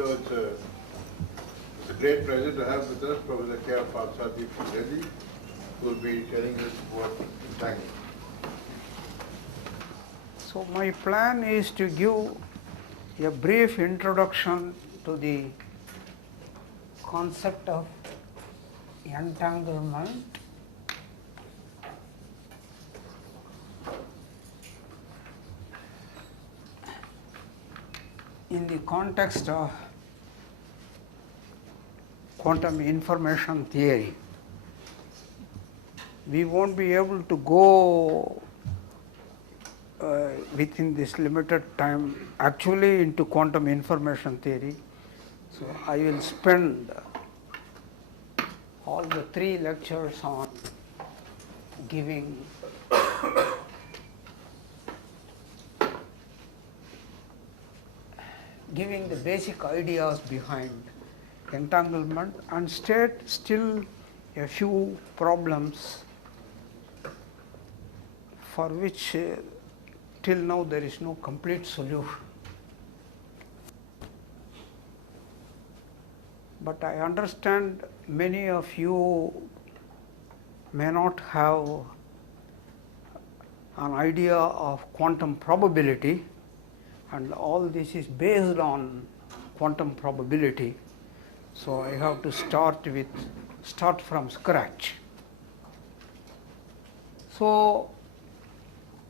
So it's a great pleasure to have with us Professor K. Parthasarathy from Delhi, who will be telling us about entanglement. So my plan is to give a brief introduction to the concept of entanglement in the context of quantum information theory. We won't be able to go within this limited time actually into quantum information theory. So I will spend all the 3 lectures on giving the basic ideas behind entanglement and state still a few problems for which till now there is no complete solution. But I understand many of you may not have an idea of quantum probability, and all this is based on quantum probability. So I have to start from scratch. So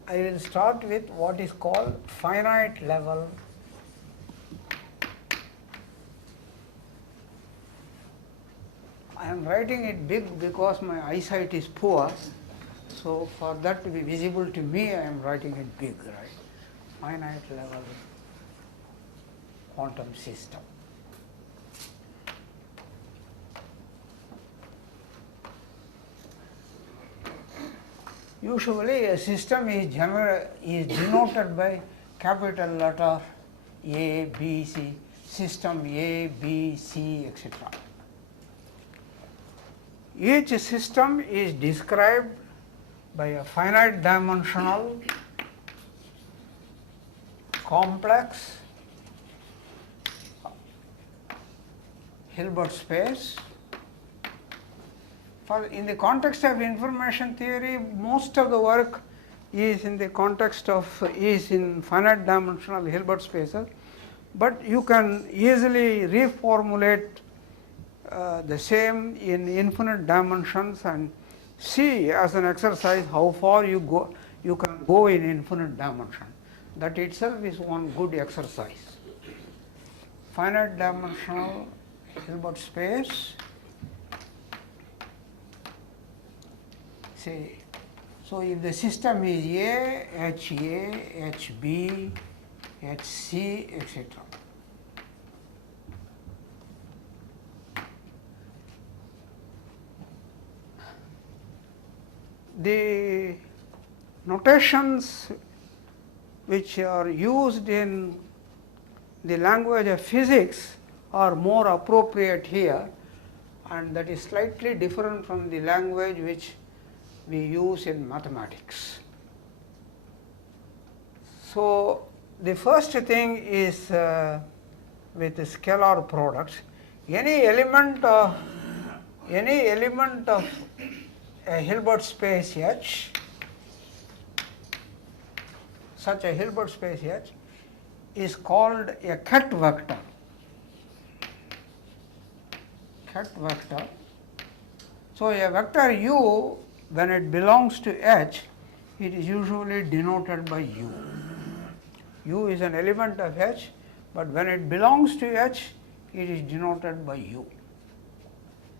I will start with what is called finite level I am writing it big because my eyesight is poor. So for that to be visible to me, I am writing it big, right? Finite level quantum system. Usually a system is denoted by capital letter A, B, C, system A, B, C, etc. Each system is described by a finite dimensional complex Hilbert space. In the context of information theory, most of the work is in the context of in finite dimensional Hilbert spaces, but you can easily reformulate the same in infinite dimensions and see as an exercise how far you can go in infinite dimension. That itself is one good exercise. Finite dimensional Hilbert space. Say, so if the system is A, HA, HB, HC, etc. The notations which are used in the language of physics are more appropriate here, and that is slightly different from the language which we use in mathematics. So the first thing is with the scalar products. Any element of a Hilbert space H, such a Hilbert space H, is called a ket vector. Ket vector. So a vector u, when it belongs to H, it is usually denoted by u. U is an element of H, but when it belongs to H, it is denoted by u.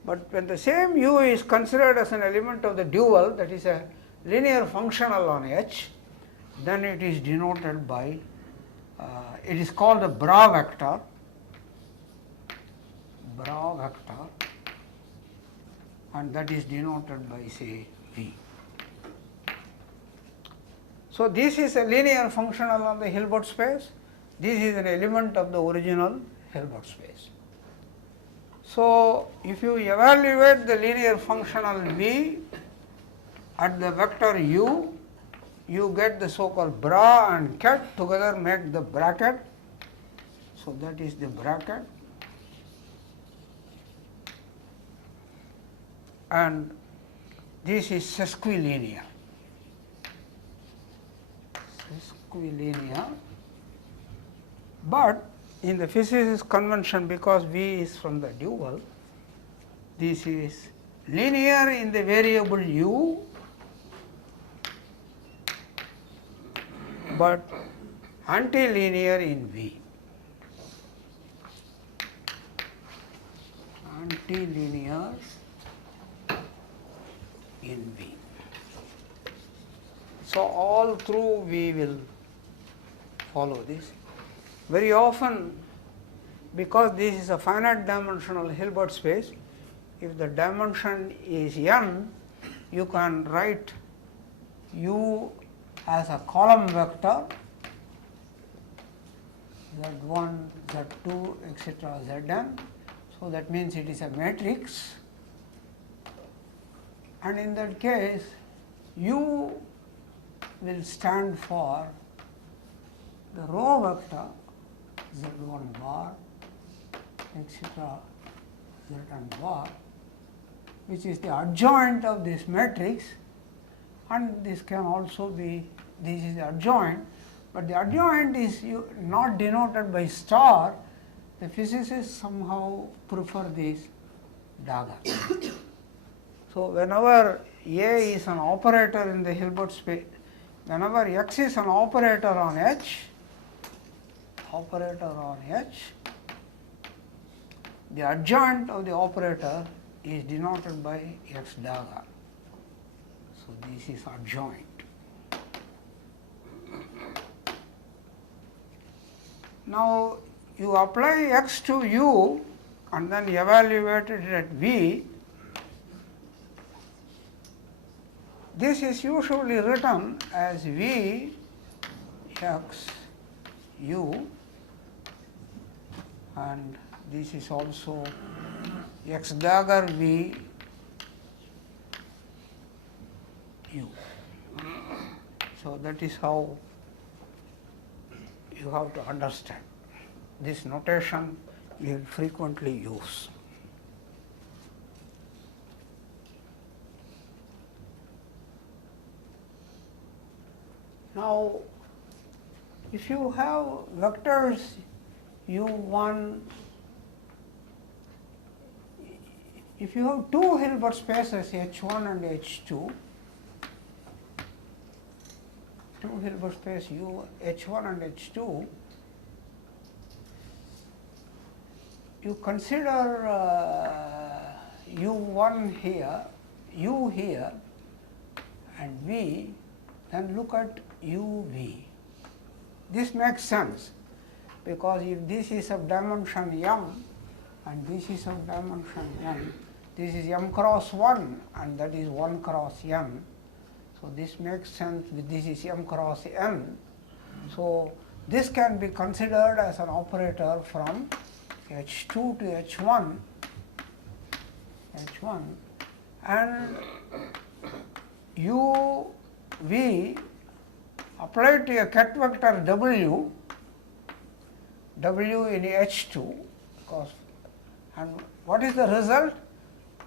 But when the same u is considered as an element of the dual, that is a linear functional on H, then it is denoted by, it is called a bra vector, and that is denoted by, say, V. So this is a linear functional on the Hilbert space. This is an element of the original Hilbert space. So if you evaluate the linear functional V at the vector u, you get the so-called bra and ket together make the bracket. So that is the bracket. and this is sesquilinear. But in the physicist convention, because V is from the dual, this is linear in the variable u, but antilinear in V. Antilinear in V. So, all through we will follow this. Very often, because this is a finite dimensional Hilbert space, if the dimension is n, you can write u as a column vector z1, z2, etc., zn. So, that means it is a matrix, and in that case u will stand for the row vector z1 bar, etc., zn bar, which is the adjoint of this matrix, and this can also be, this is the adjoint, but the adjoint is not denoted by star. The physicists somehow prefer this dagger. So, whenever A is an operator in the Hilbert space, whenever X is an operator on H, the adjoint of the operator is denoted by X dagger. So, this is adjoint. Now, you apply X to U and then evaluate it at V. This is usually written as V X U, and this is also X dagger V U. So, that is how you have to understand. This notation we will frequently use. Now, if you have vectors u1, if you have two Hilbert spaces h1 and h2, two Hilbert space h1 and h2, you consider u1 here, u here, and v, then look at uv. This makes sense, because if this is of dimension m and this is of dimension n, this is m cross 1 and that is 1 cross n. So, this makes sense with this is m cross n. So, this can be considered as an operator from h2 to h1, and uv applied to a ket vector w in h2, because, and what is the result?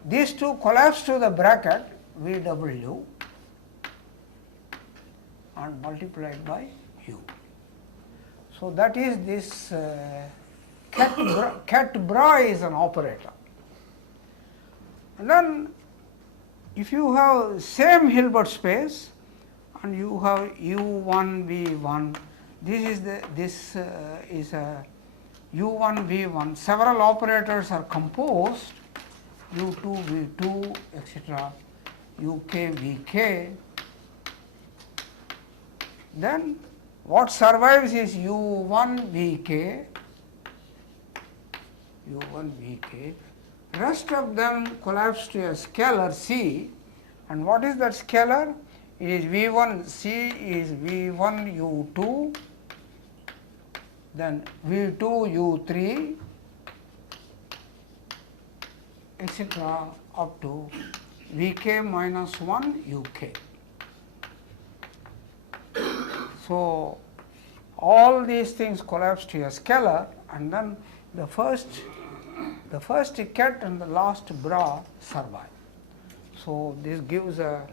These two collapse to the bracket vw and multiplied by u. So, that is this ket bra is an operator. And then if you have same Hilbert space and you have u1 v1, this is a u1 v1, several operators are composed, u2 v2, etc., uk vk. Then what survives is u1 vk, rest of them collapse to a scalar c, and what is that scalar? It is v1, c is v1 u2, then v2 u3, etc., up to vk minus 1 uk. So, all these things collapse to a scalar, and then the first ket and the last bra survive. So, this gives a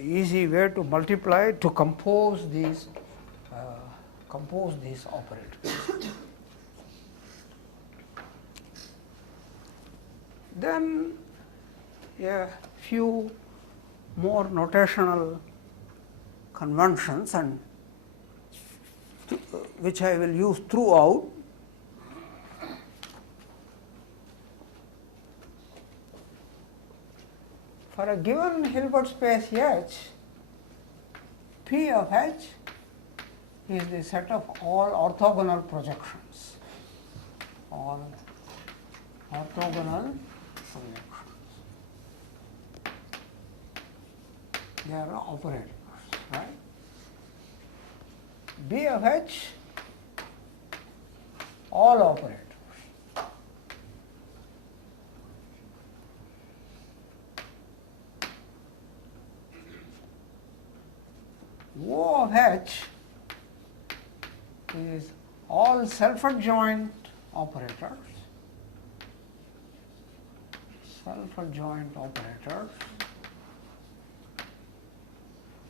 easy way to multiply to compose these operators. Then a few more notational conventions and which I will use throughout. For a given Hilbert space H, P of H is the set of all orthogonal projections, all orthogonal projections. They are operators, right? B of H, all operators. O of H is all self-adjoint operators,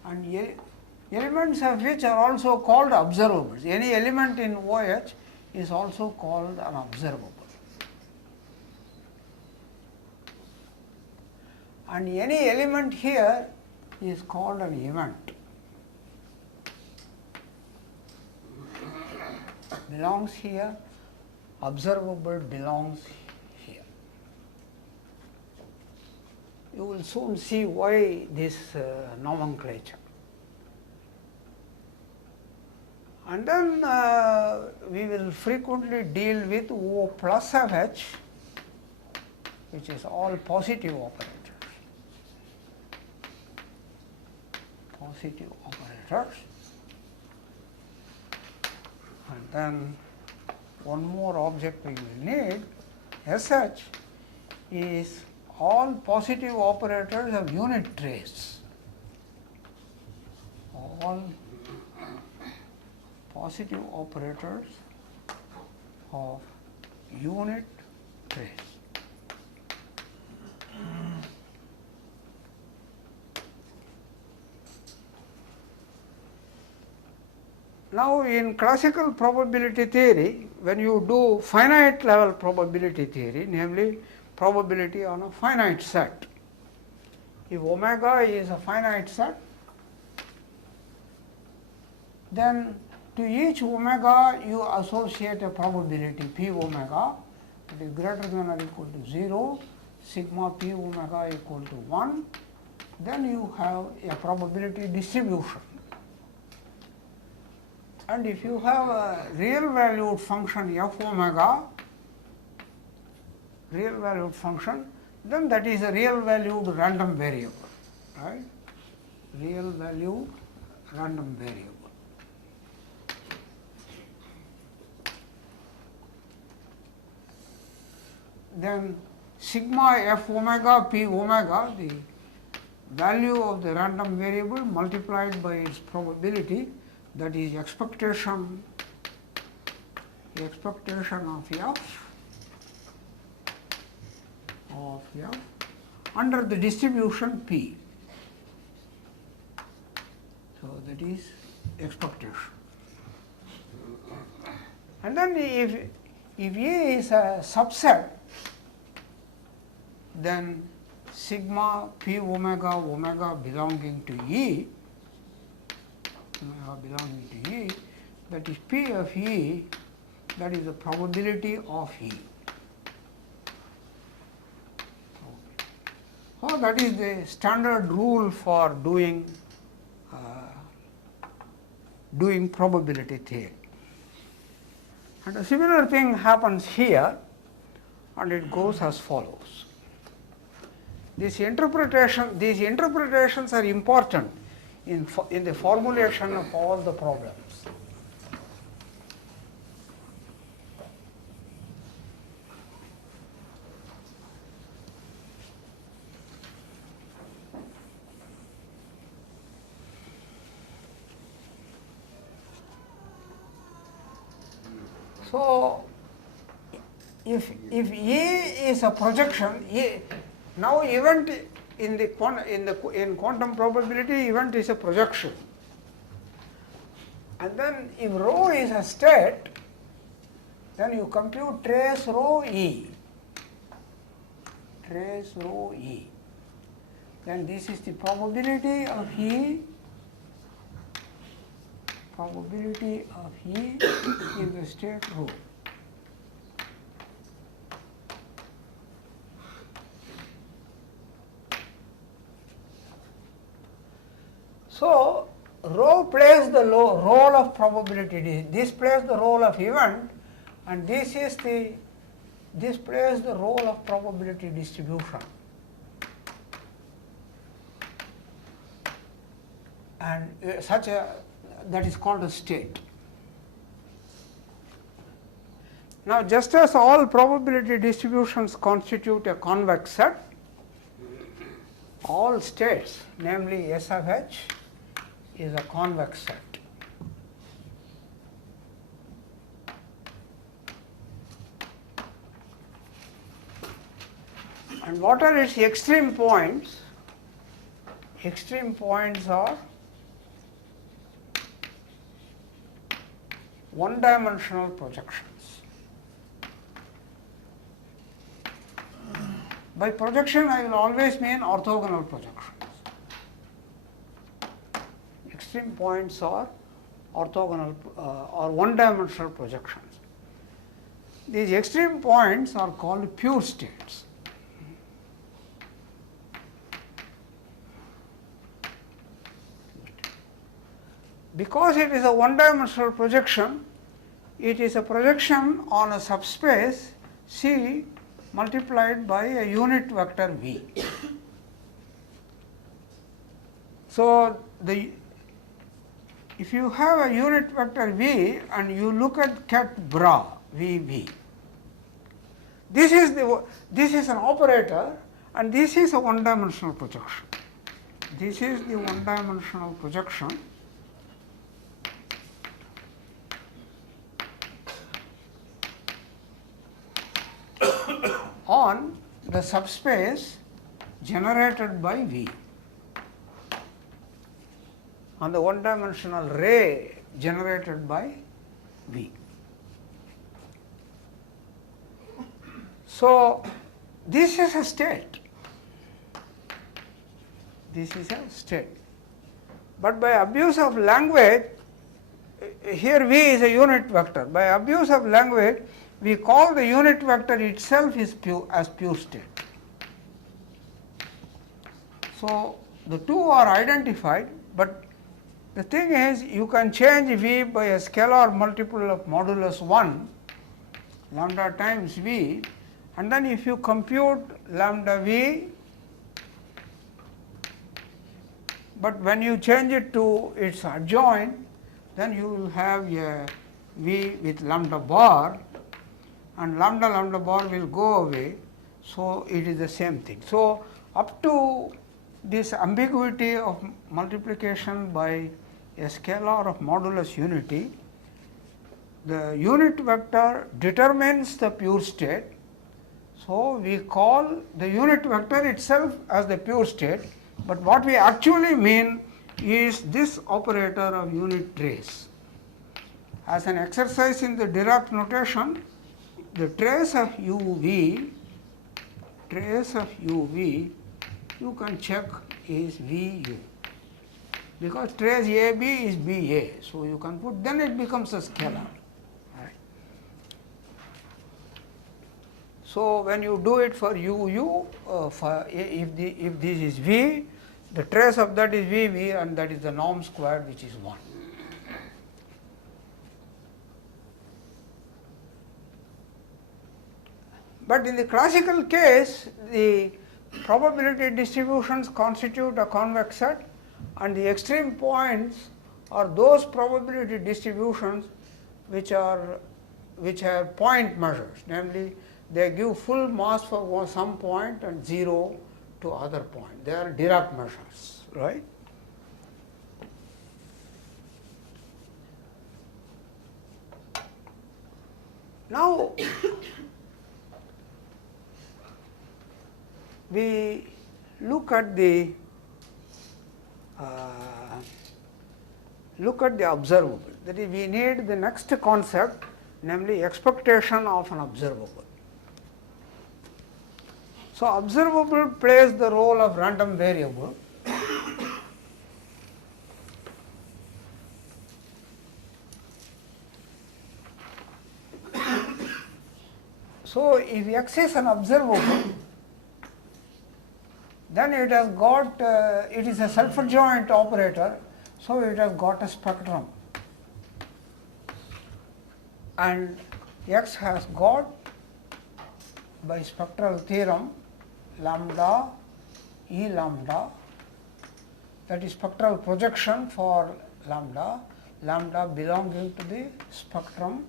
and elements of which are also called observables. Any element in OH is also called an observable. And any element here is called an event. Belongs here, observable belongs here. You will soon see why this nomenclature. And then we will frequently deal with O plus of H, which is all positive operators. And then one more object we will need, SH, is all positive operators of unit trace. All positive operators of unit trace. Now, in classical probability theory, when you do finite level probability theory, namely probability on a finite set, if omega is a finite set, then to each omega you associate a probability p omega that is greater than or equal to 0, sigma p omega equal to 1, then you have a probability distribution. And if you have a real valued function f omega, real valued function, then that is a real valued random variable, right? Real valued random variable. Then sigma f omega p omega, the value of the random variable multiplied by its probability, that is expectation of f under the distribution p. So that is expectation. And then if A is a subset, then sigma p omega omega belonging to E, that is P of E, that is the probability of E. So that is the standard rule for doing probability theory. And a similar thing happens here, and it goes as follows. These interpretations are important in the formulation of all the problems. So, if A is a projection, Now event in quantum probability, event is a projection. And then if rho is a state, then you compute trace rho E. Trace rho E. Then this is the probability of E. Probability of E in the state rho. So, rho plays the role of probability. This plays the role of event, and this plays the role of probability distribution. And that is called a state. Now, just as all probability distributions constitute a convex set, all states, namely S of H, is a convex set. And what are its extreme points? Extreme points are one-dimensional projections. By projection, I will always mean orthogonal projections. Extreme points are orthogonal or one-dimensional projections. These extreme points are called pure states. Because it is a one-dimensional projection, it is a projection on a subspace C multiplied by a unit vector V. So, if you have a unit vector V and you look at ket bra VV, this is an operator and this is a one-dimensional projection. This is the one-dimensional projection on the subspace generated by V, on the one-dimensional ray generated by V. So, this is a state. This is a state. But by abuse of language, here V is a unit vector. By abuse of language, we call the unit vector itself as pure state. So, the two are identified, but the thing is you can change V by a scalar multiple of modulus 1 lambda times V, and then if you compute lambda V, but when you change it to its adjoint, then you will have a V with lambda bar, and lambda bar will go away, so it is the same thing. So, up to this ambiguity of multiplication by a scalar of modulus unity, the unit vector determines the pure state. So, we call the unit vector itself as the pure state, but what we actually mean is this operator of unit trace. As an exercise in the Dirac notation, the trace of uv you can check is Vu, because trace AB is BA, so you can put, then it becomes a scalar. Right. So, when you do it for UU, if this is V, the trace of that is VV, and that is the norm squared, which is 1. But in the classical case, the probability distributions constitute a convex set, and the extreme points are those probability distributions which have point measures, namely they give full mass for some point and 0 to other point. They are Dirac measures, right? Now, we look at the observable. That is, we need the next concept, namely expectation of an observable. So, observable plays the role of random variable. So, if x is an observable, then it has got, it is a self-adjoint operator, so it has got a spectrum. And x has got, by spectral theorem, lambda E lambda, that is spectral projection for lambda, lambda belonging to the spectrum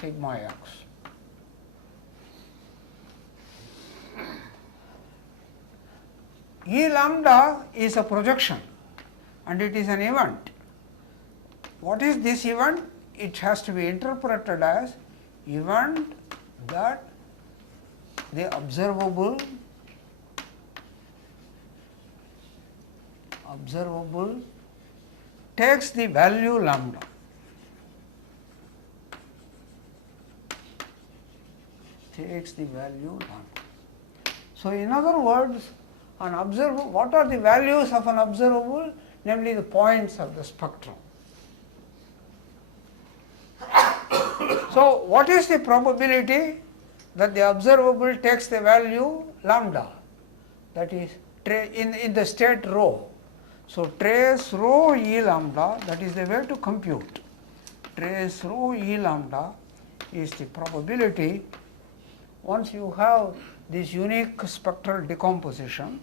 sigma x. E lambda is a projection and it is an event. What is this event? It has to be interpreted as event that the observable takes the value lambda. Takes the value lambda. So, in other words, an observable, what are the values of an observable? Namely, the points of the spectrum. So, what is the probability that the observable takes the value lambda? That is in the state rho. So, trace rho E lambda, that is the way to compute. Trace rho E lambda is the probability. Once you have this unique spectral decomposition,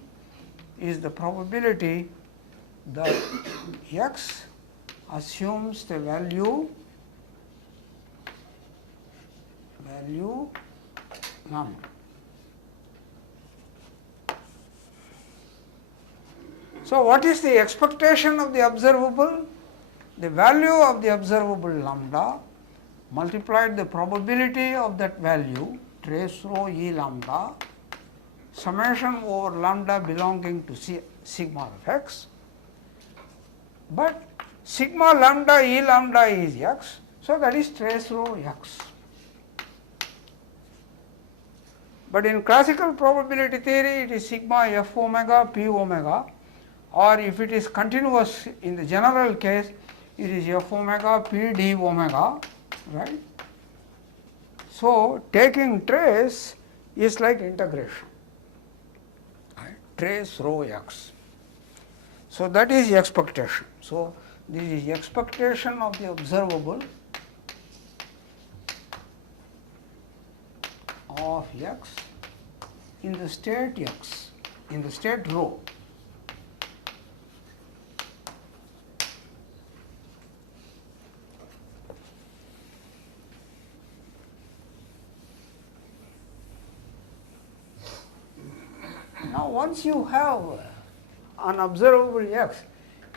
is the probability that x assumes the value lambda. So, what is the expectation of the observable? The value of the observable lambda multiplied the probability of that value, trace rho E lambda, summation over lambda belonging to sigma of x, but sigma lambda E lambda is x, so that is trace rho x. But in classical probability theory, it is sigma f omega p omega, or if it is continuous in the general case, it is f omega p d omega, right. So, taking trace is like integration, right? Trace rho x. So, that is the expectation. So, this is the expectation of the observable of x in the state x, in the state rho. Now, once you have an observable x,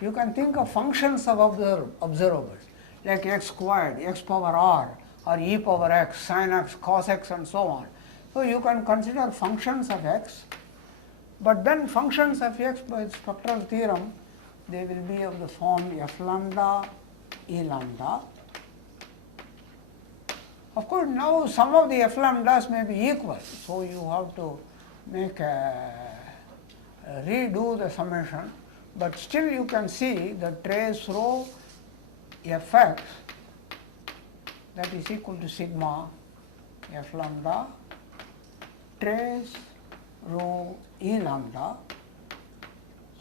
you can think of functions of observables like x squared, x power r, or e power x, sin x, cos x, and so on. So, you can consider functions of x, but then functions of x by spectral theorem, they will be of the form f lambda e lambda. Of course, now some of the f lambdas may be equal, so you have to make redo the summation, but still you can see that trace rho fx, that is equal to sigma f lambda trace rho e lambda.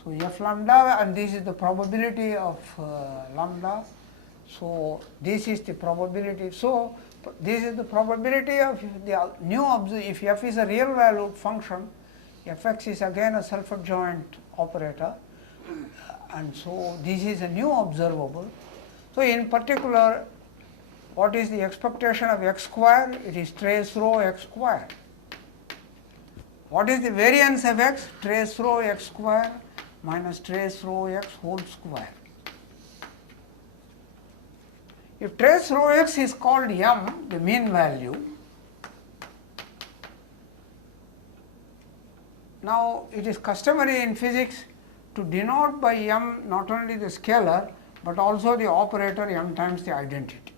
So, f lambda, and this is the probability of lambda. So, this is the probability. So, this is the probability of the new if f is a real valued function, fx is again a self-adjoint operator, and so this is a new observable. So, in particular, what is the expectation of x square? It is trace rho x square. What is the variance of x? Trace rho x square minus trace rho x whole square. If trace rho x is called m, the mean value, Now, it is customary in physics to denote by m not only the scalar, but also the operator m times the identity.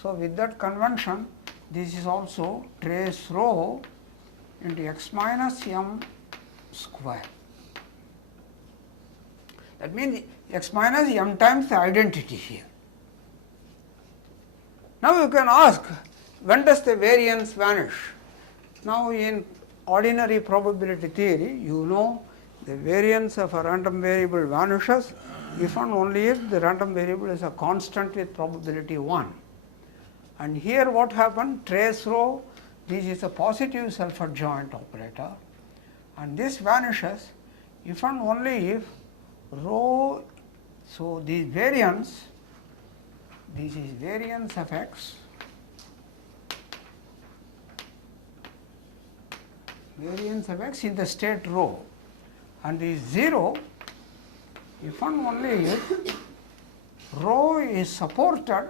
So, with that convention, this is also trace rho into x minus m square. That means x minus m times the identity here. Now, you can ask, when does the variance vanish? Now, in ordinary probability theory, you know the variance of a random variable vanishes if and only if the random variable is a constant with probability 1. And here what happened? Trace rho, this is a positive self-adjoint operator, and this vanishes if and only if rho, so the variance, this is variance of x, variance of x in the state rho, and is 0 if and only if rho is supported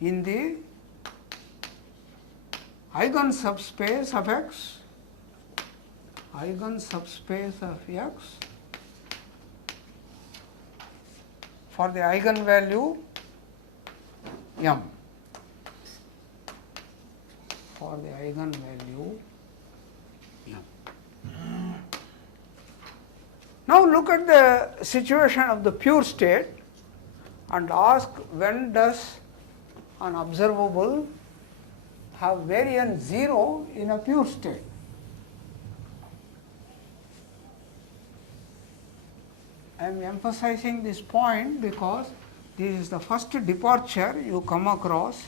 in the eigen subspace of x, eigen subspace of x for the eigenvalue m, for the eigenvalue m. Now, look at the situation of the pure state and ask, when does an observable have variance 0 in a pure state? I am emphasizing this point because this is the first departure you come across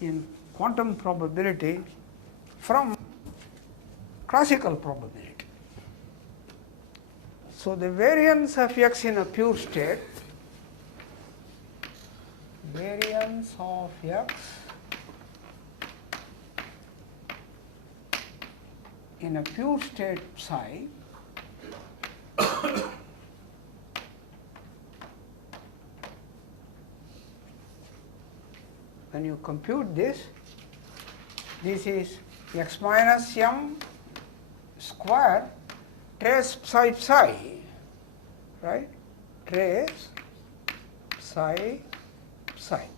in quantum probability from classical probability. So, the variance of x in a pure state, variance of x in a pure state psi when you compute this, this is x minus m square trace psi psi, right, trace psi psi,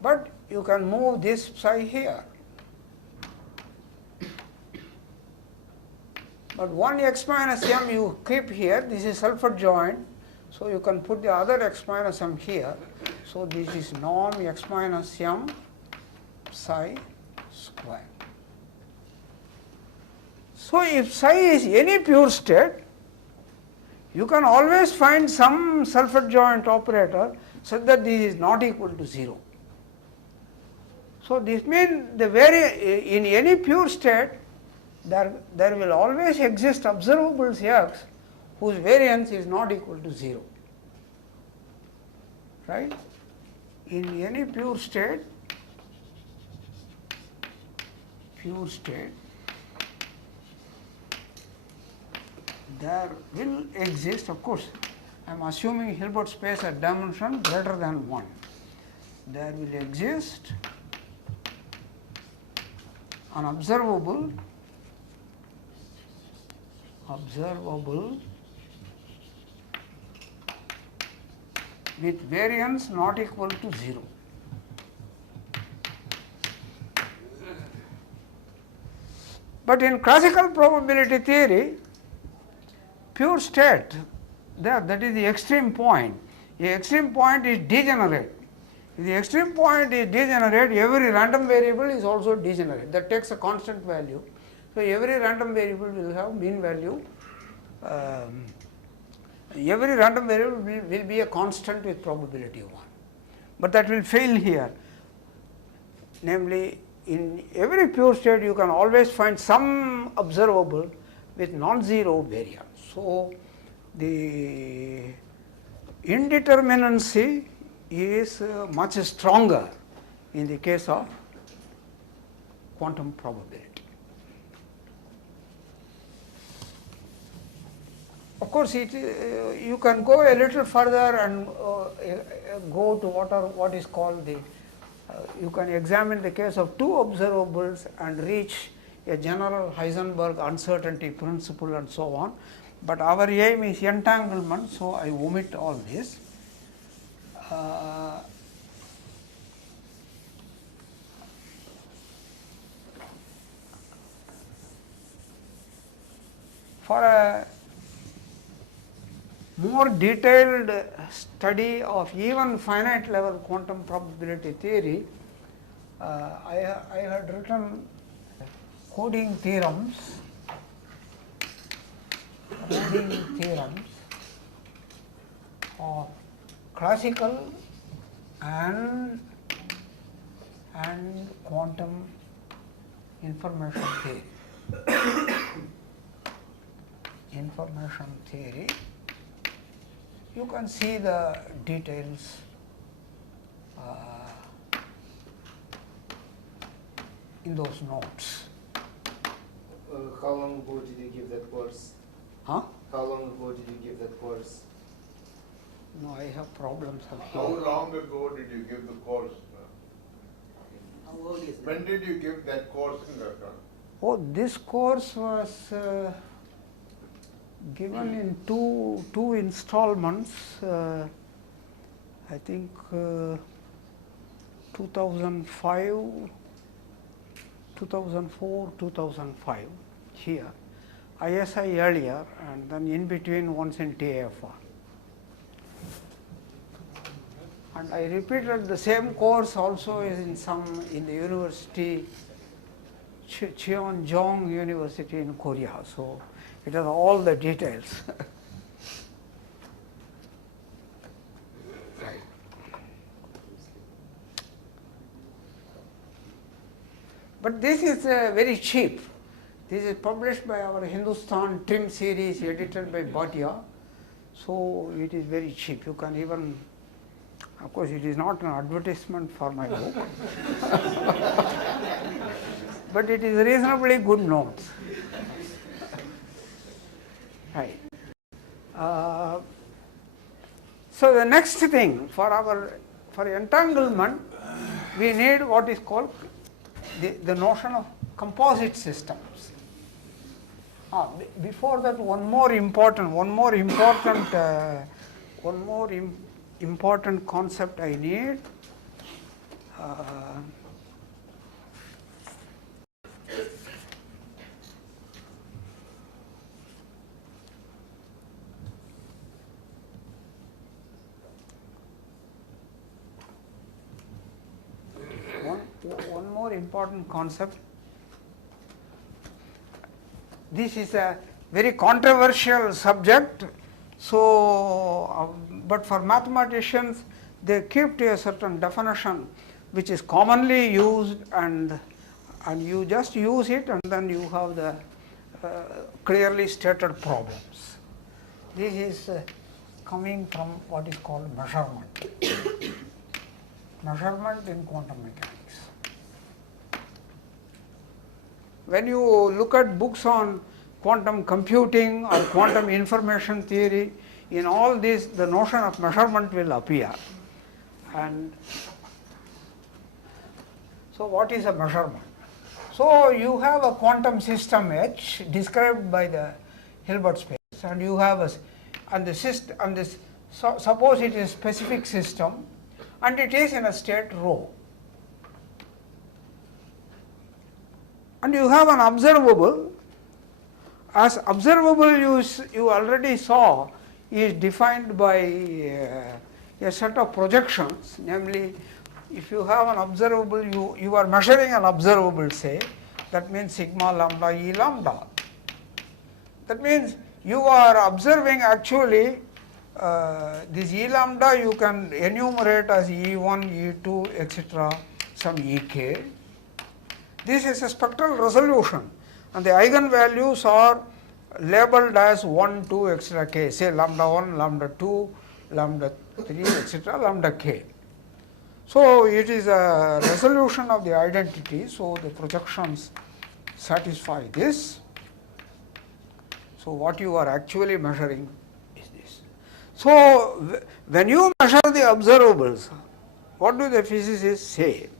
but you can move this psi here. But one x minus m you keep here, this is self-adjoint, so you can put the other x minus m here. So, this is norm x minus m psi square. So, if psi is any pure state, you can always find some self-adjoint operator such that this is not equal to 0. So, this means in any pure state, there will always exist observables x whose variance is not equal to 0, right. In any pure state, there will exist, of course, I am assuming Hilbert space at dimension greater than 1, there will exist an observable with variance not equal to 0. But in classical probability theory, pure state, that is the extreme point. The extreme point is degenerate. If the extreme point is degenerate, every random variable is also degenerate. That takes a constant value. So, every random variable will have mean value. Every random variable will be a constant with probability 1, but that will fail here. Namely, in every pure state you can always find some observable with non-zero variance. So, the indeterminacy is much stronger in the case of quantum probability. Of course, you can go a little further and go to what is called the You can examine the case of two observables and reach a general Heisenberg uncertainty principle and so on, but our aim is entanglement, so I omit all this. For a more detailed study of even finite level quantum probability theory, I had written coding theorems of classical and quantum information theory. You can see the details in those notes. How long ago did you give that course? Huh? How long ago did you give that course? No, I have problems of How hearing. long ago did you give the course? How old is When did you give that course in that? Oh, this course was given in two installments, I think 2005, 2004, 2005 here, ISI earlier, and then in between once in TAFR. And I repeated the same course also in the university, Cheonjong University in Korea. So it has all the details. Right. But this is very cheap. This is published by our Hindustan Trim series, edited by Bhatia. So it is very cheap. You can even, of course, it is not an advertisement for my book, but it is reasonably good notes. Right. So the next thing for entanglement, we need what is called the notion of composite systems. Before that, one more important concept I need. One more important concept. This is a very controversial subject, so but for mathematicians they keep to a certain definition which is commonly used, and you just use it, and then you have the clearly stated problems. This is coming from what is called measurement. Measurement in quantum mechanics. When you look at books on quantum computing or quantum information theory, in all this the notion of measurement will appear. And so what is a measurement? So you have a quantum system H described by the Hilbert space, and you have suppose it is a specific system and it is in a state rho. And you have an observable. As observable, you already saw, is defined by a set of projections. Namely, if you have an observable, you are measuring an observable, say, that means sigma lambda E lambda. That means you are observing actually this E lambda you can enumerate as E1, E2, etc., some Ek. This is a spectral resolution, and the eigenvalues are labeled as 1, 2, etc. k, say lambda 1, lambda 2, lambda 3, etc., lambda k. So it is a resolution of the identity, so the projections satisfy this. So what you are actually measuring is this. So when you measure the observables, what do the physicists say?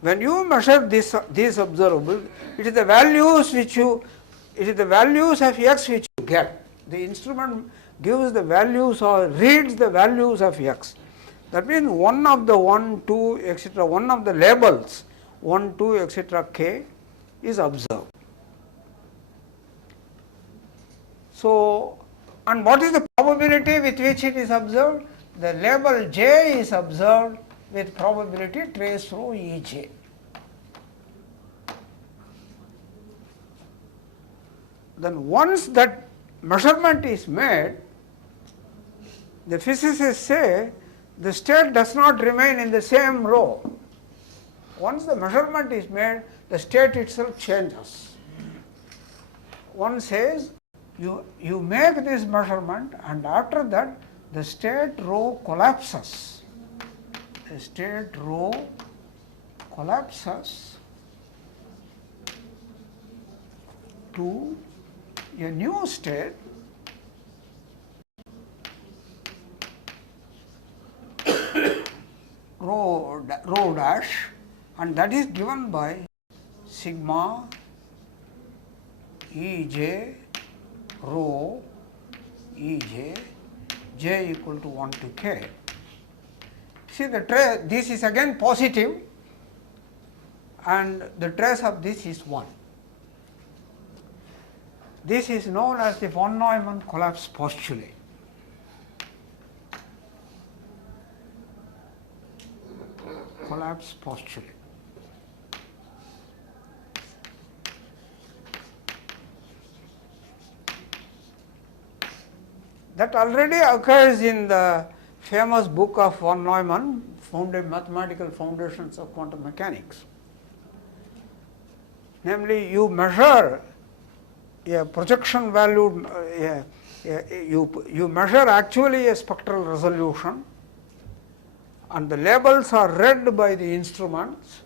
When you measure these observables, it is the values which you, it is the values of x which you get. The instrument gives the values or reads the values of x. That means one of the 1, 2, etc., one of the labels 1, 2, etc., k is observed. So, and what is the probability with which it is observed? The label j is observed with probability trace through Ej. Then once that measurement is made, the physicists say the state does not remain in the same row. Once the measurement is made, the state itself changes. One says you make this measurement and after that the state row collapses. The state row collapses to a new state rho dash, and that is given by sigma Ej rho Ej j equal to 1 to k. See the trace, this is again positive and the trace of this is 1. This is known as the von Neumann collapse postulate. Collapse postulate. That already occurs in the famous book of von Neumann, Mathematical Foundations of Quantum Mechanics. Namely, you measure a projection value, you measure actually a spectral resolution, and the labels are read by the instruments,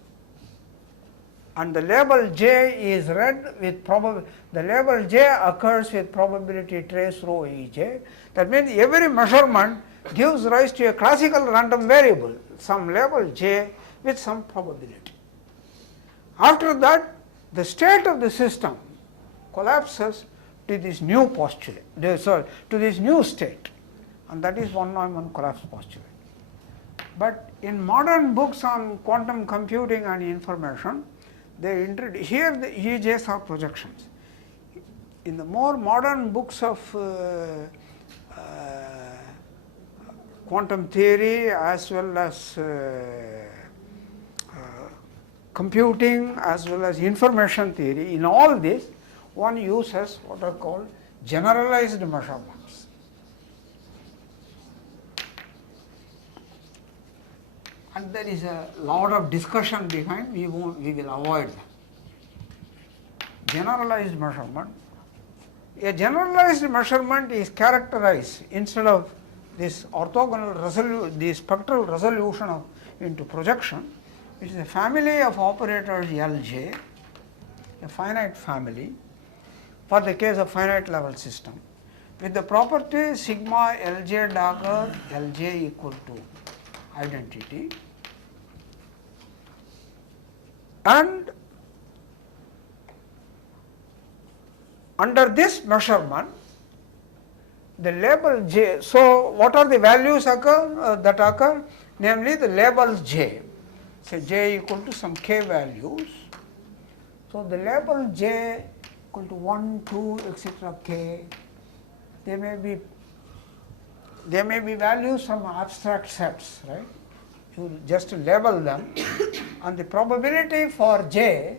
and the label j is read with the label j occurs with probability trace rho Ej. That means every measurement gives rise to a classical random variable, some label j with some probability. After that, the state of the system collapses to this new postulate, to this new state, and that is von Neumann collapse postulate. But in modern books on quantum computing and information, they introduce, here the Ej's are projections. In the more modern books of quantum theory as well as computing as well as information theory, in all this one uses what are called generalized measurements. And there is a lot of discussion behind, we will avoid that. Generalized measurement. A generalized measurement is characterized, instead of this orthogonal the spectral resolution of into projection, which is a family of operators Lj, a finite family for the case of finite level system, with the property sigma Lj dagger Lj equal to identity, and under this measurement the label j. So, what are the values that occur? Namely, the labels j, say j equal to some k values. So, the label j equal to 1, 2, etc. k, they may be values from abstract sets, right? You just label them and the probability for j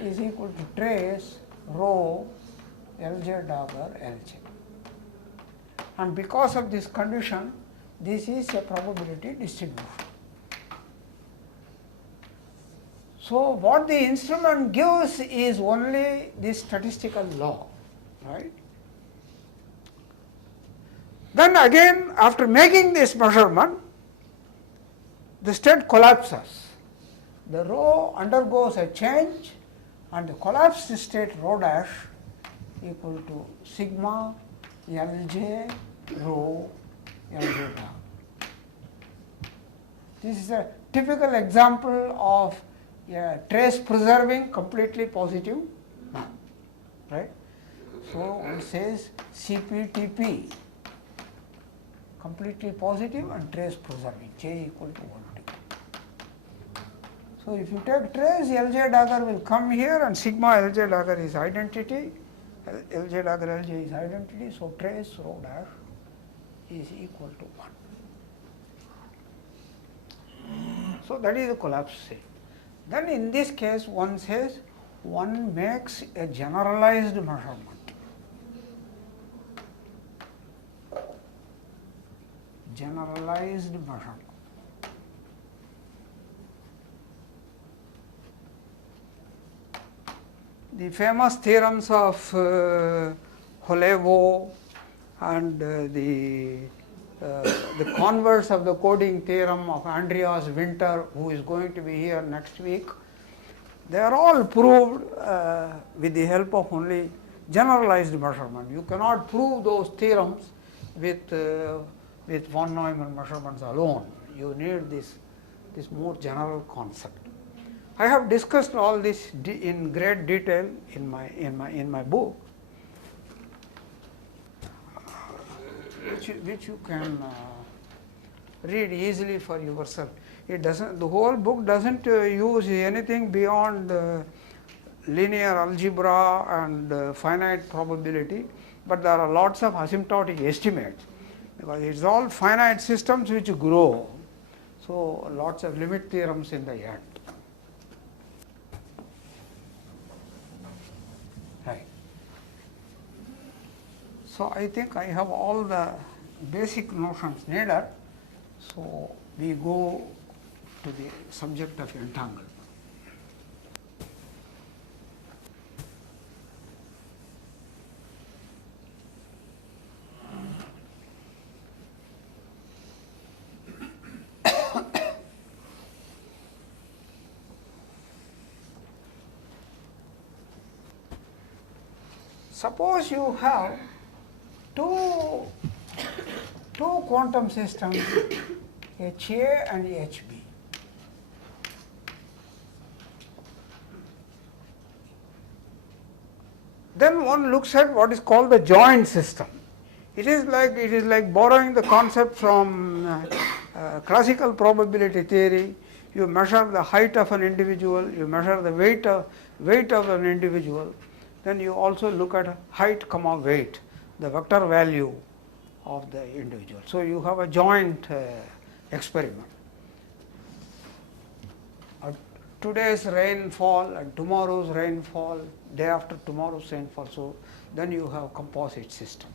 is equal to trace rho Lj dagger Lj. And because of this condition, this is a probability distribution. So, what the instrument gives is only this statistical law, right? Then again, after making this measurement, the state collapses. The rho undergoes a change and the collapsed state rho dash equal to sigma Lj rho Lj dagger. This is a typical example of a trace preserving completely positive map, right. So one says CPTP completely positive and trace preserving, J equal to 1 degree. So if you take trace, Lj dagger will come here and sigma Lj dagger is identity, Lj dagger Lj is identity, so trace rho dash is equal to 1. So that is the collapse state. Then in this case one says one makes a generalized measurement. Generalized measurement. The famous theorems of Holevo and the converse of the coding theorem of Andreas Winter, who is going to be here next week, they are all proved with the help of only generalized measurement. You cannot prove those theorems with von Neumann measurements alone. You need this more general concept. I have discussed all this in great detail in my book, which you can read easily for yourself. It doesn't. The whole book doesn't use anything beyond linear algebra and finite probability, but there are lots of asymptotic estimates because it's all finite systems which grow. So lots of limit theorems in the end. Right. So I think I have all the basic notions needed. So we go to the subject of entanglement. Suppose you have two quantum systems, HA and HB. Then one looks at what is called the joint system. It is like borrowing the concept from classical probability theory. You measure the height of an individual, you measure the weight of an individual. Then you also look at height comma weight, the vector value of the individual. So you have a joint experiment. Today's rainfall and tomorrow's rainfall, day after tomorrow's rainfall. So then you have composite system.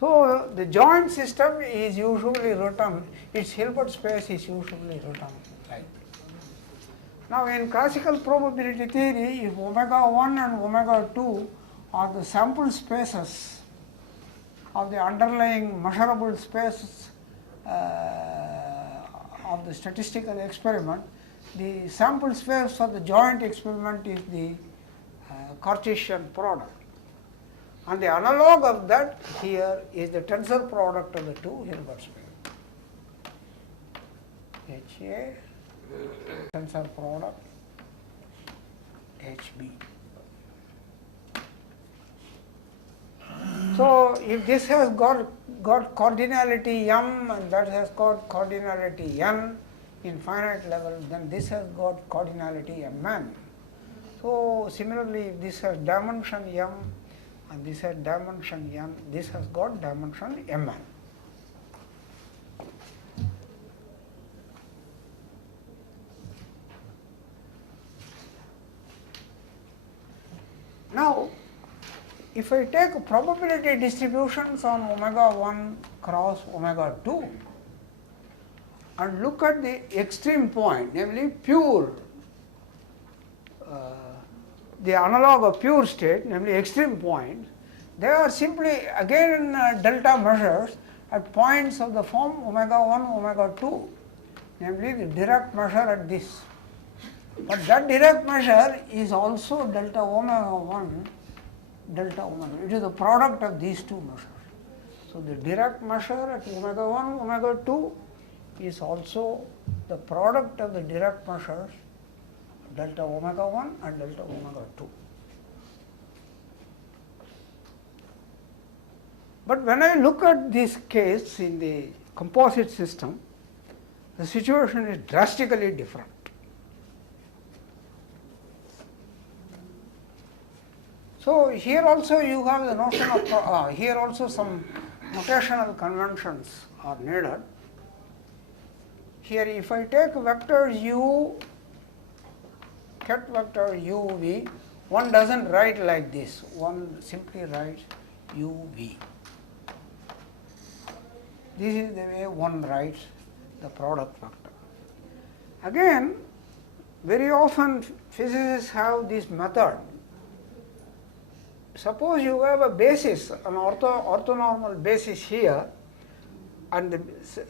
So the joint system is usually written, its Hilbert space is usually written like. Now in classical probability theory, if omega 1 and omega 2 are the sample spaces of the underlying measurable spaces of the statistical experiment, the sample space for the joint experiment is the Cartesian product. And the analog of that here is the tensor product of the two Hilbert spaces. HA, tensor product, HB. So if this has got cardinality m and that has got cardinality n in finite level, then this has got cardinality mn. So similarly, if this has dimension m and this has dimension n, this has got dimension mn. Now, if I take probability distributions on omega 1 cross omega 2 and look at the extreme point, namely pure, the analog of pure state, namely extreme point, they are simply again delta measures at points of the form omega 1, omega 2, namely the direct measure at this. But that direct measure is also delta omega 1, delta omega. It is the product of these two measures. So the direct measure at omega 1, omega 2 is also the product of the direct measures delta omega 1 and delta omega 2. But when I look at this case in the composite system, the situation is drastically different. So here also you have the notion of, here also some notational conventions are needed. Here if I take vector u, ket vector uv, one doesn't write like this, one simply writes uv. This is the way one writes the product vector. Again, very often physicists have this method. Suppose you have a basis, an orthonormal basis here, and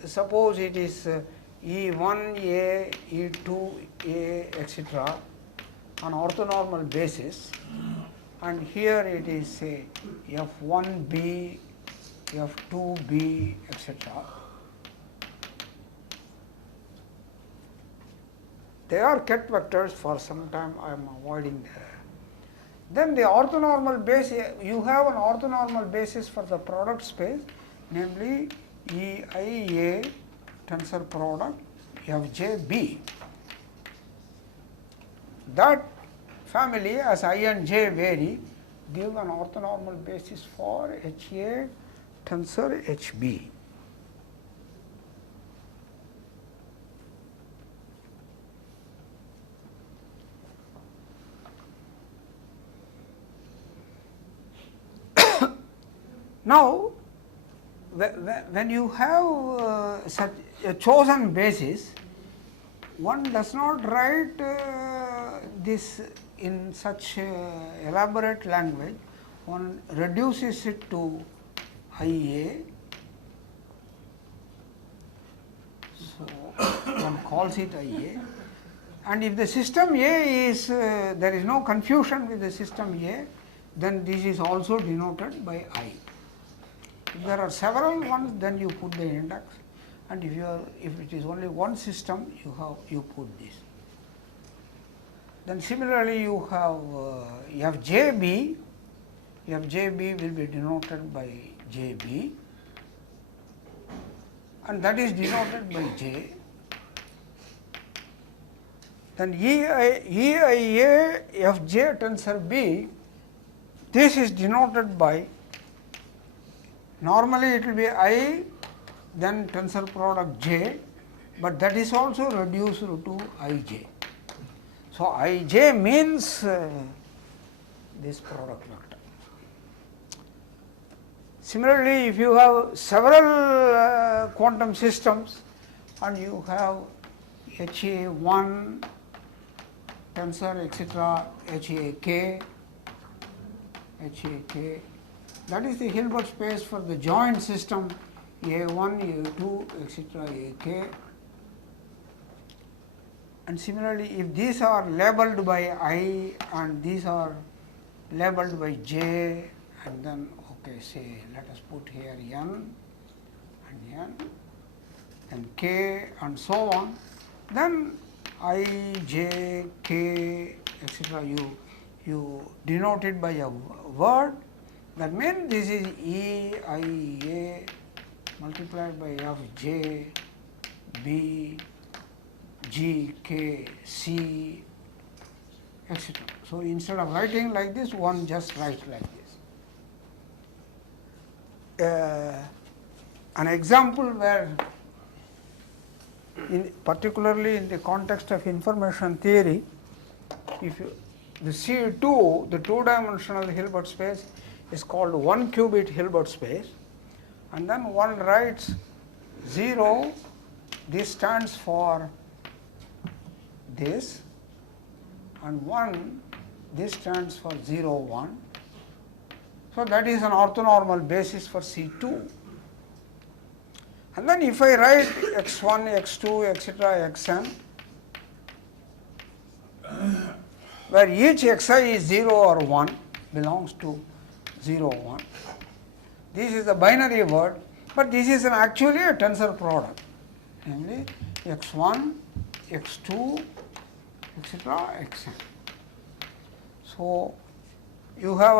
suppose it is E1A, E2A, etc., on orthonormal basis, and here it is say F1B, F2B, etc. They are ket vectors. For some time I am avoiding that. Then the orthonormal basis, you have an orthonormal basis for the product space, namely EIA tensor product FJB. That family, as I and J vary, give an orthonormal basis for HA tensor HB. Now, when you have such a chosen basis, one does not write this in such elaborate language. One reduces it to IA. So, one calls it IA. And if the system A is, there is no confusion with the system A, then this is also denoted by I. If there are several ones, then you put the index, and if it is only one system, you put this. Then similarly you have FJB. FJB will be denoted by JB, and that is denoted by J. Then EIA FJ tensor B, this is denoted by, normally it will be I, then tensor product J, but that is also reduced to Ij. So Ij means this product vector. Similarly, if you have several quantum systems and you have HA1 tensor, etc., HAK, that is the Hilbert space for the joint system A1, A2, etc., AK. And similarly, if these are labeled by I and these are labeled by J, and then okay, say let us put here N and N and K and so on, then I, J, K, etc., you denote it by a word. That means this is EIA multiplied by FJ, B, G, K, C, etc. So instead of writing like this, one just writes like this. An example where, particularly in the context of information theory, if the C2, the two-dimensional Hilbert space, is called 1 qubit Hilbert space, and then one writes 0, this stands for this, and 1, this stands for 0, 1. So that is an orthonormal basis for C2. And then if I write x1, x2, etc., xn, where each xi is 0 or 1, belongs to 0, 1. This is a binary word, but this is actually a tensor product, namely x1, x2, etc., xn. So, you have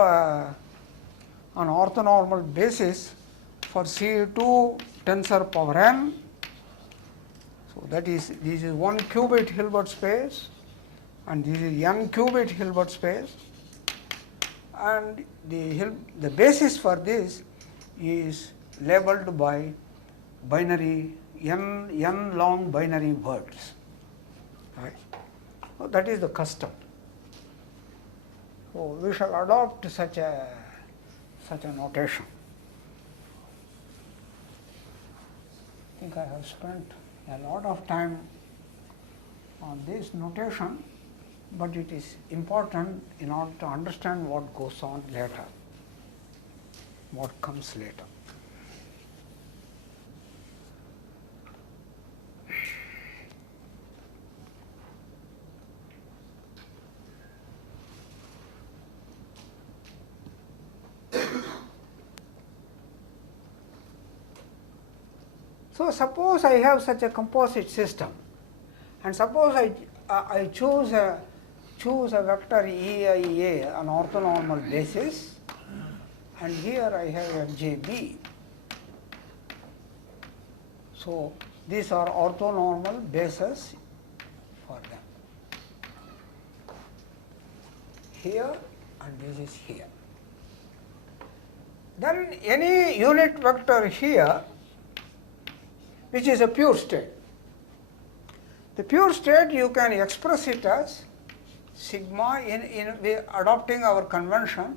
an orthonormal basis for C2 tensor power n. So, that is, this is 1 qubit Hilbert space and this is n qubit Hilbert space, and the basis for this is labeled by binary n long binary words, right. So, that is the custom. So, we shall adopt such a notation. I think I have spent a lot of time on this notation, but it is important in order to understand what goes on later, what comes later. So, suppose I have such a composite system, and suppose I choose a vector EIA on orthonormal basis, and here I have FJB. So, these are orthonormal bases for them, here and this is here. Then any unit vector here which is a pure state. The pure state you can express it as sigma in adopting our convention,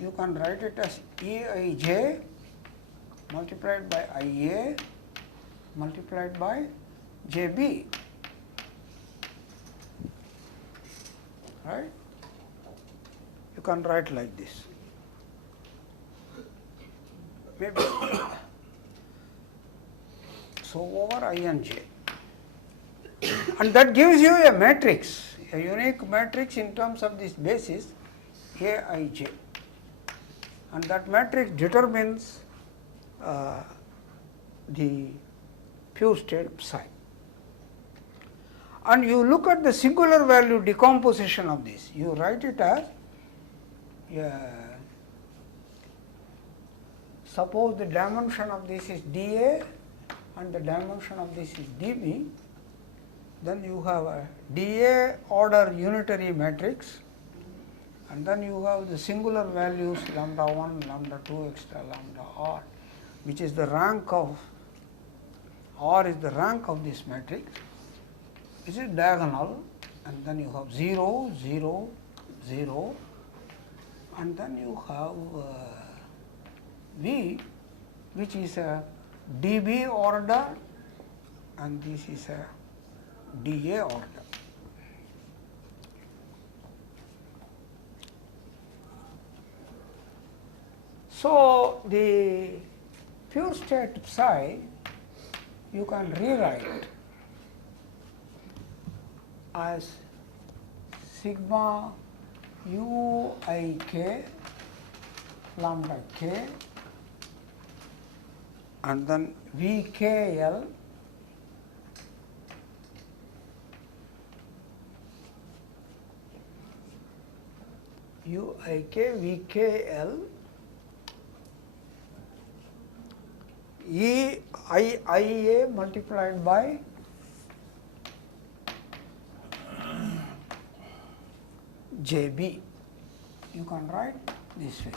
you can write it as Eij multiplied by Ia multiplied by Jb, right. You can write like this. Maybe so over I and j, and that gives you a matrix, a unique matrix in terms of this basis Aij, and that matrix determines the pure state psi. And you look at the singular value decomposition of this, you write it as suppose the dimension of this is dA and the dimension of this is dB, then you have a dA order unitary matrix, and then you have the singular values lambda 1, lambda 2, extra lambda r, which is the rank of, r is the rank of this matrix, which is diagonal, and then you have 0, 0, 0, and then you have V, which is a dB order, and this is a dA order. So, the pure state psi you can rewrite as sigma uik lambda k and then VKL UIK VKL IA multiplied by JB. You can write this way.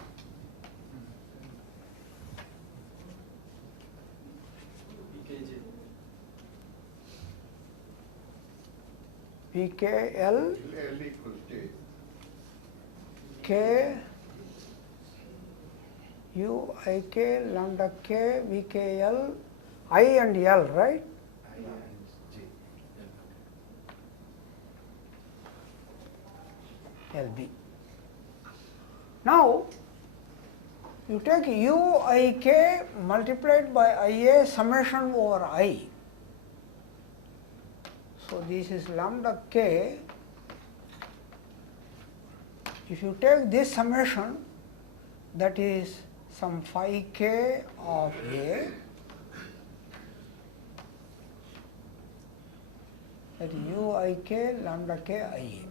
VKL L equals J. K UIK lambda K VKL I and L, right? I and J. LB. Now, you take UIK multiplied by IA summation over I. So, this is lambda K. If you take this summation, that is some phi k of A that is uik lambda k ia.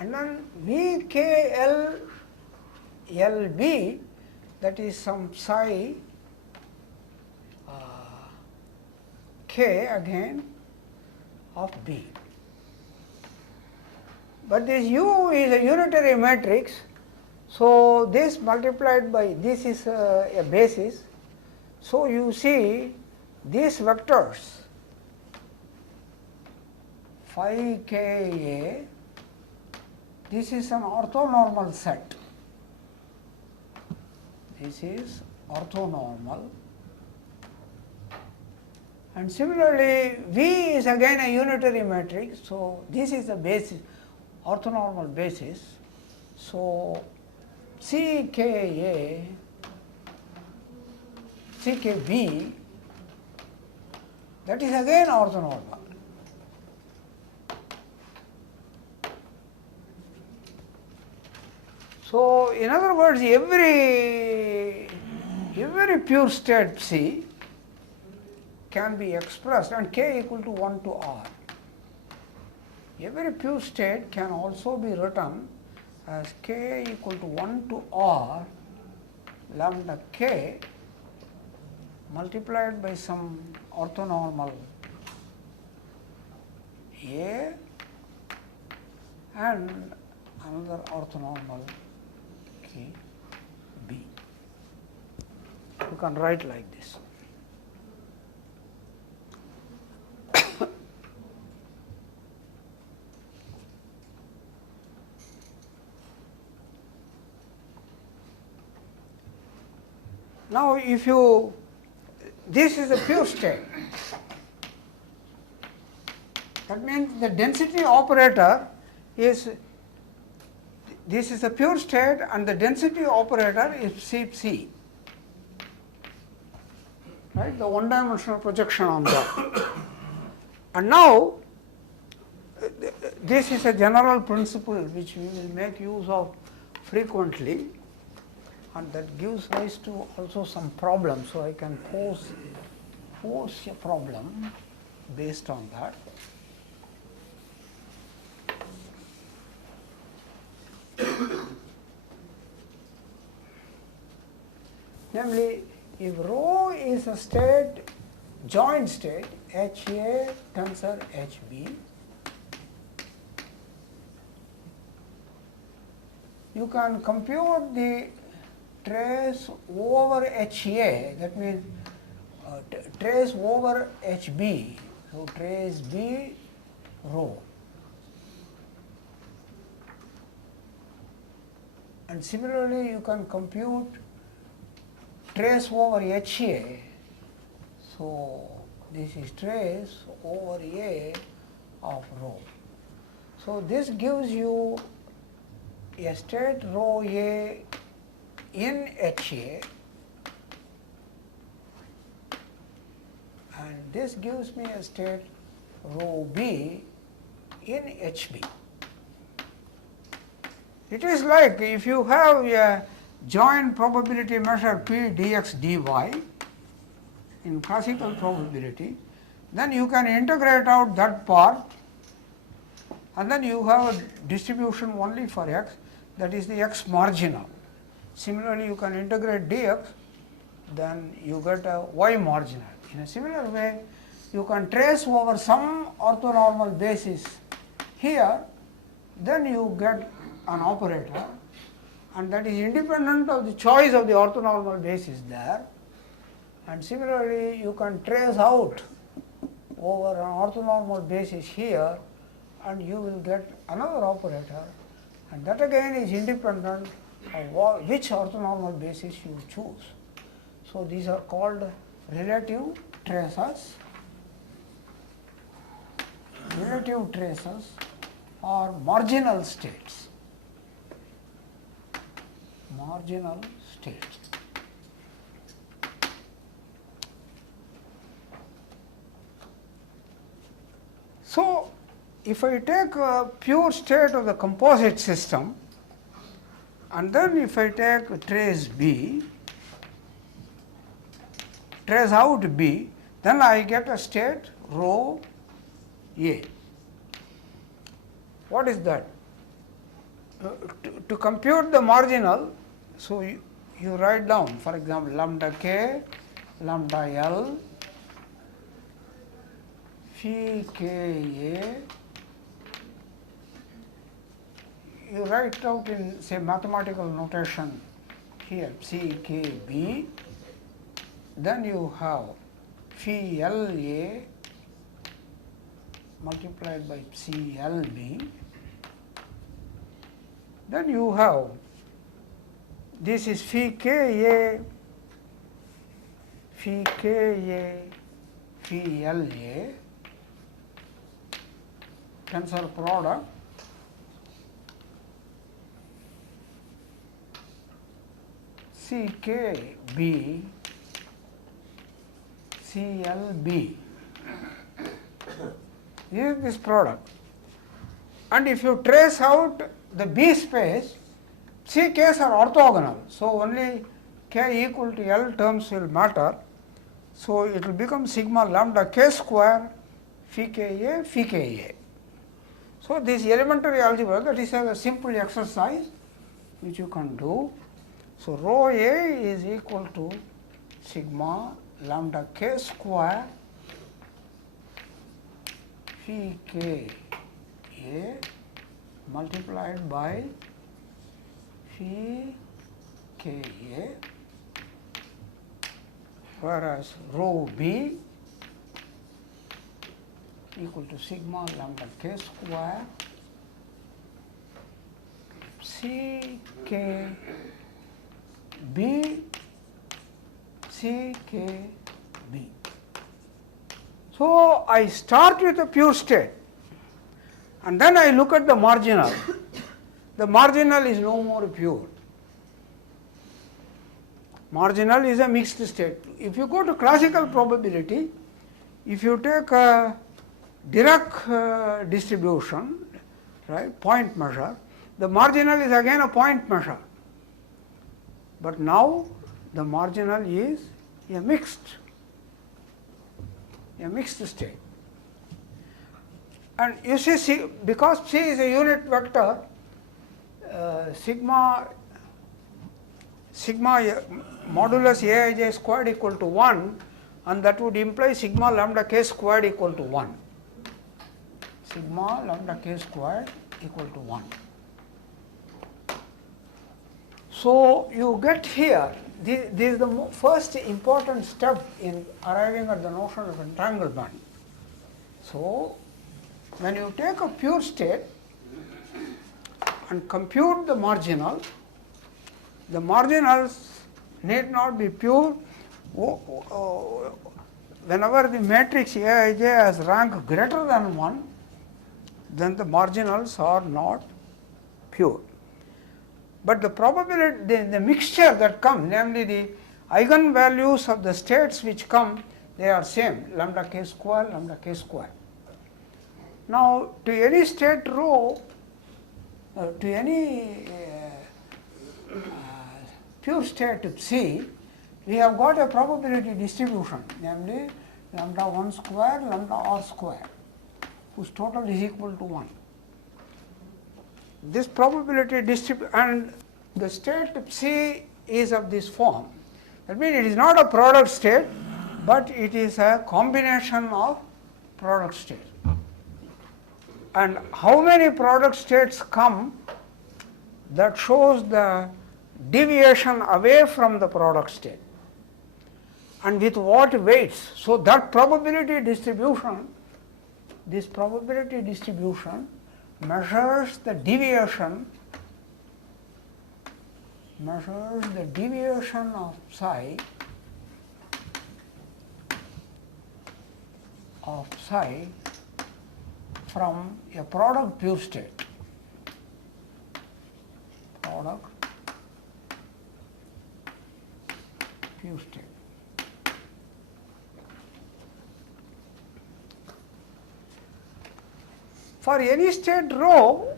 And then vkl lb, that is some psi k again of b. But this u is a unitary matrix, so this multiplied by this is a basis. So you see these vectors phi k a, this is an orthonormal set. This is orthonormal. And similarly, V is again a unitary matrix, so this is the basis, orthonormal basis. So CKA, CKB, that is again orthonormal. So in other words, every pure state C can be expressed, and k equal to 1 to r. Every pure state can also be written as k equal to 1 to r lambda k multiplied by some orthonormal A and another orthonormal k b. You can write like this. Now, if you, this is a pure state, that means the density operator is, this is a pure state and the density operator is C, right, the one dimensional projection on that. And now, this is a general principle which we will make use of frequently, and that gives rise to also some problems. So I can pose a problem based on that. Namely, if rho is a state, joint state, HA tensor HB, you can compute the trace over HA, that means trace over HB, so trace B rho. And similarly, you can compute trace over HA, so this is trace over A of rho. So this gives you a state rho A in HA, and this gives me a state rho B in HB. It is like if you have a joint probability measure P dx dy in classical probability, then you can integrate out that part, and then you have a distribution only for x, that is the x marginal. Similarly, you can integrate dx, then you get a y marginal. In a similar way, you can trace over some orthonormal basis here, then you get an operator, and that is independent of the choice of the orthonormal basis there. And similarly, you can trace out over an orthonormal basis here, and you will get another operator, and that again is independent of which orthonormal basis you choose. So these are called relative traces. Relative traces or marginal states. Marginal states. So if I take a pure state of the composite system, and then if I take trace B, trace out B, then I get a state rho A. What is that? To compute the marginal, so you write down, for example, lambda k, lambda L, phi k A, you write out in, say, mathematical notation here, C k B, then you have phi L A multiplied by C L B, then you have, this is phi k A, phi k A, phi L A, tensor product, C k B, C L B. This is this product. And if you trace out the B space, C k's are orthogonal. So only k equal to L terms will matter. So it will become sigma lambda k square phi k A phi k A. So this elementary algebra, that is a simple exercise which you can do. So rho A is equal to sigma lambda k square phi k A multiplied by phi k A, whereas rho B equal to sigma lambda k square C k B C k B. So I start with a pure state and then I look at the marginal. The marginal is no more pure. Marginal is a mixed state. If you go to classical probability, if you take a Dirac distribution, right, point measure, the marginal is again a point measure. But now the marginal is a mixed state. And you see, because C is a unit vector, sigma modulus Aij squared equal to 1, and that would imply sigma lambda k squared equal to 1. Sigma lambda k squared equal to 1. So you get here, this is the first important step in arriving at the notion of entanglement. So when you take a pure state and compute the marginals need not be pure. Whenever the matrix Aij has rank greater than 1, then the marginals are not pure. But the probability, the mixture that comes, namely the eigenvalues of the states which come, they are same, lambda k square, lambda k square. Now, to any state rho, to any pure state C, we have got a probability distribution, namely lambda 1 square, lambda r square, whose total is equal to 1. This probability distribution, and the state C is of this form. That means it is not a product state, but it is a combination of product states. And how many product states come, that shows the deviation away from the product state, and with what weights. So that probability distribution, this probability distribution measures the deviation of psi from a product pure state. Product pure state. For any state rho,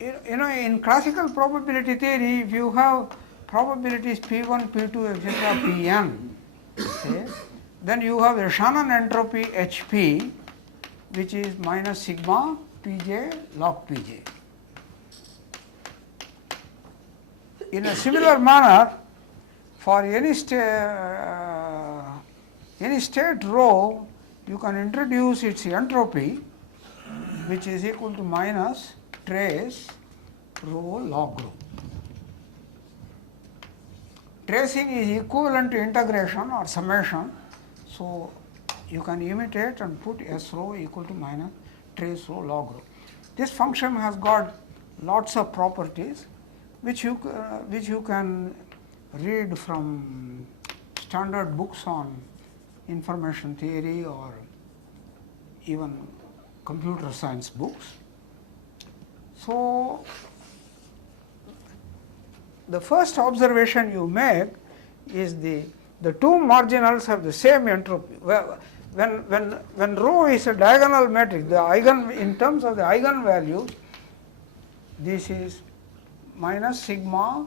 in classical probability theory, if you have probabilities P1, P2, etc., Pn, say, then you have a Shannon entropy Hp, which is minus sigma Pj log Pj. In a similar manner, for any state rho, you can introduce its entropy, which is equal to minus trace rho log rho. Tracing is equivalent to integration or summation, so you can imitate and put S rho equal to minus trace rho log rho. This function has got lots of properties which you can read from standard books on information theory or even computer science books. So, the first observation you make is the two marginals have the same entropy. When rho is a diagonal matrix, in terms of the eigenvalues, this is minus sigma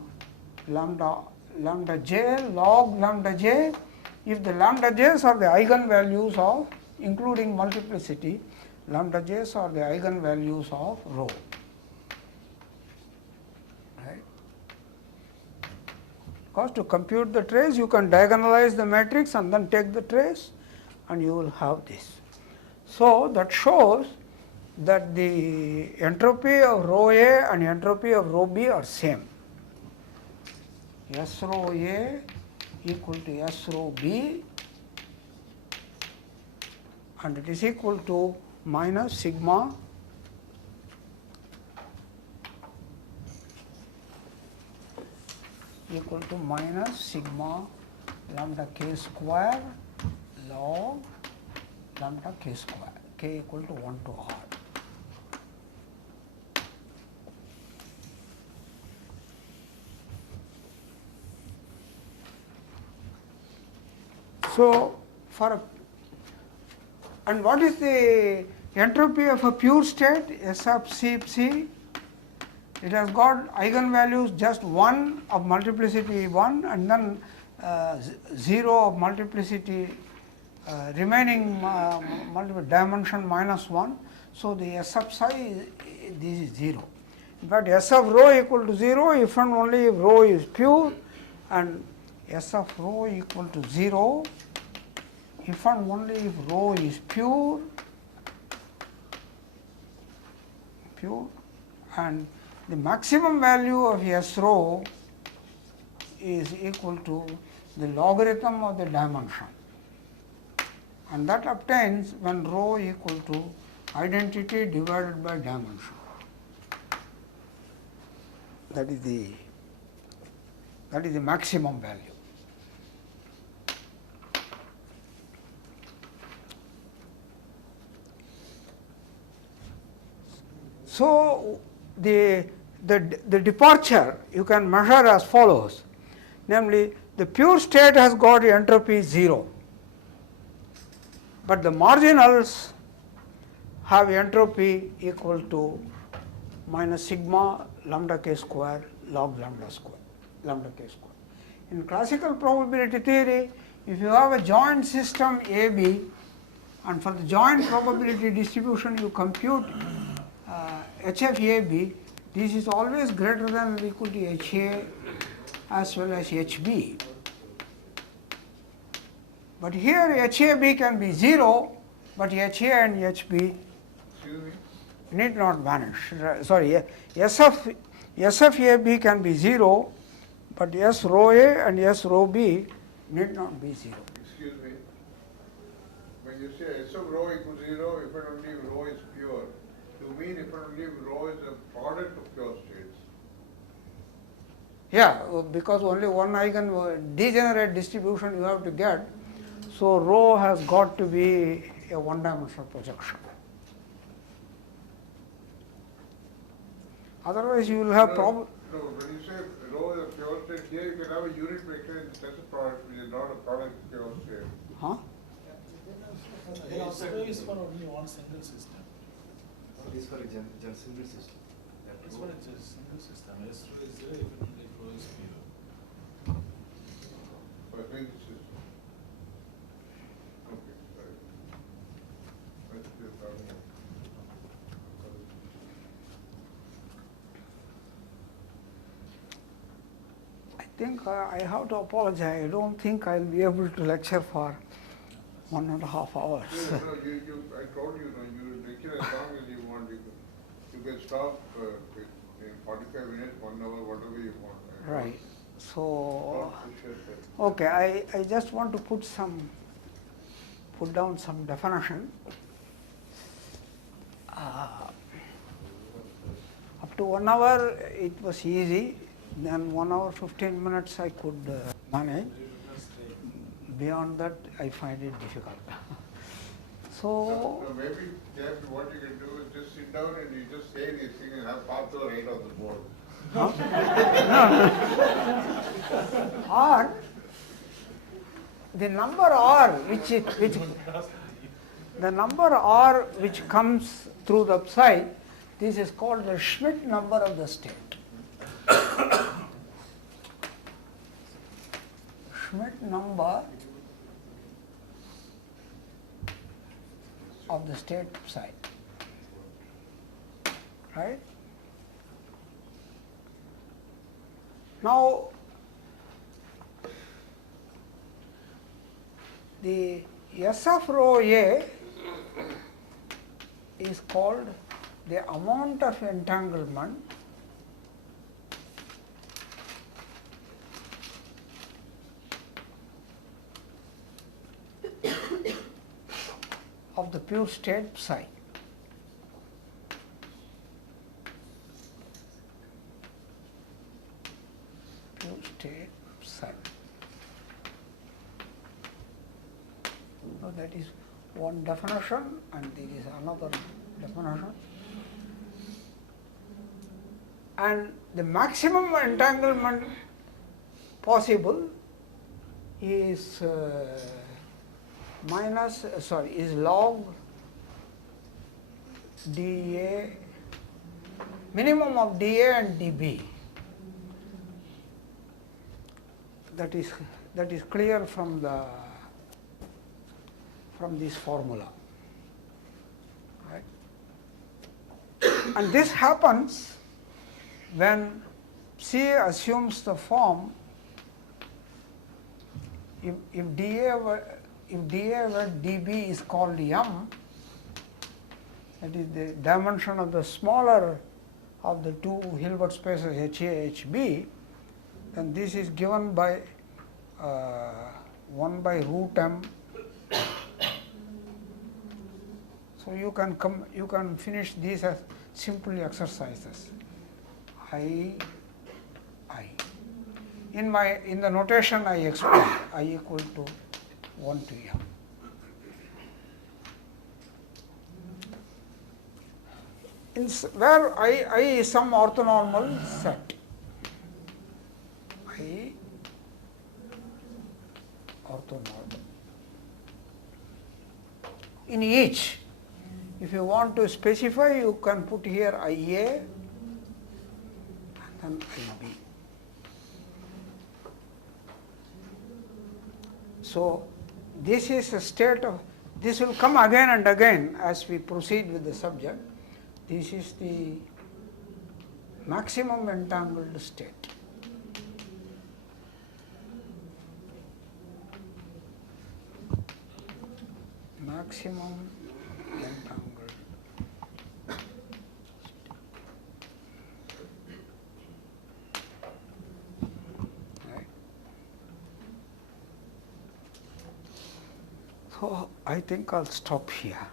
lambda j log lambda j. If the lambda j's are the eigenvalues of, including multiplicity, lambda j's are the eigenvalues of rho. Right? Because to compute the trace, you can diagonalize the matrix and then take the trace, and you will have this. So, that shows that the entropy of rho A and entropy of rho B are same. S rho A equal to S rho B, and it is equal to minus sigma equal to minus sigma lambda k square log lambda k square, k equal to 1 to r. So, and what is the entropy of a pure state? S of C, it has got eigenvalues just 1 of multiplicity 1 and then 0 of multiplicity remaining dimension minus 1. So, the S of psi this is 0. In fact, S of rho equal to 0 if and only if rho is pure, and S of rho equal to 0 if and only if rho is pure, and the maximum value of S rho is equal to the logarithm of the dimension, and that obtains when rho equal to identity divided by dimension. That is the maximum value. So, the departure you can measure as follows, namely the pure state has got entropy 0, but the marginals have entropy equal to minus sigma lambda k square log lambda k square. In classical probability theory, if you have a joint system AB, and for the joint probability distribution you compute HFAB, this is always greater than or equal to HA as well as HB. But here HAB can be 0, but HA and HB need not vanish. Sorry, S of AB can be 0, but S rho A and S rho B need not be 0. Excuse me. When you say S of rho equals 0, if and only if rho is pure, you mean if and only if rho is a product of pure states? Yeah, because only one eigen degenerate distribution you have to get, so rho has got to be a one-dimensional projection. Otherwise, you will have problem. No, when you say rho is a pure state, here you can have a unit vector in the tensor product which is not a product of pure state. Huh? S rho is for only one single system. It is for a single system. It's for a single system. S rho is 0 if rho is pure. For a single system. Okay, sorry. That's the problem. think I have to apologize. I don't think I will be able to lecture for 1.5 hours. No, I told you, you lecture as long as you want. You can stop in 45 minutes, 1 hour, whatever you want. Right. So, Don't push yourself. okay, I just want to put down some definition. Up to 1 hour it was easy, then 1 hour 15 minutes I could manage. Beyond that I find it difficult. So, Maybe what you can do is just sit down and you just say these things and have path to the right of the board. or the number r the number r which comes through the psi, this is called the Schmidt number of the state. Schmidt number of the state psi, right? Now, the S of rho A is called the amount of entanglement of the pure state psi. Pure state psi. So that is one definition, and there is another definition. And the maximum entanglement possible is is log dA, minimum of dA and dB. That is clear from this formula, right? And this happens when C assumes the form, if dA were dB is called m, that is the dimension of the smaller of the two Hilbert spaces HA, HB, then this is given by 1 by root m. So you can finish these as simply exercises. I. In the notation I explain I equal to 1 to m. Where I is some orthonormal set. I orthonormal. In each, if you want to specify, you can put here IA and then IB. So this is a state of, this will come again and again as we proceed with the subject. This is the maximum entangled state. Maximum entangled. Right. So I think I'll stop here.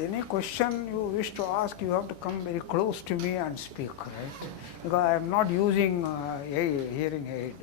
Any question you wish to ask, you have to come very close to me and speak, right? Because I am not using hearing aid.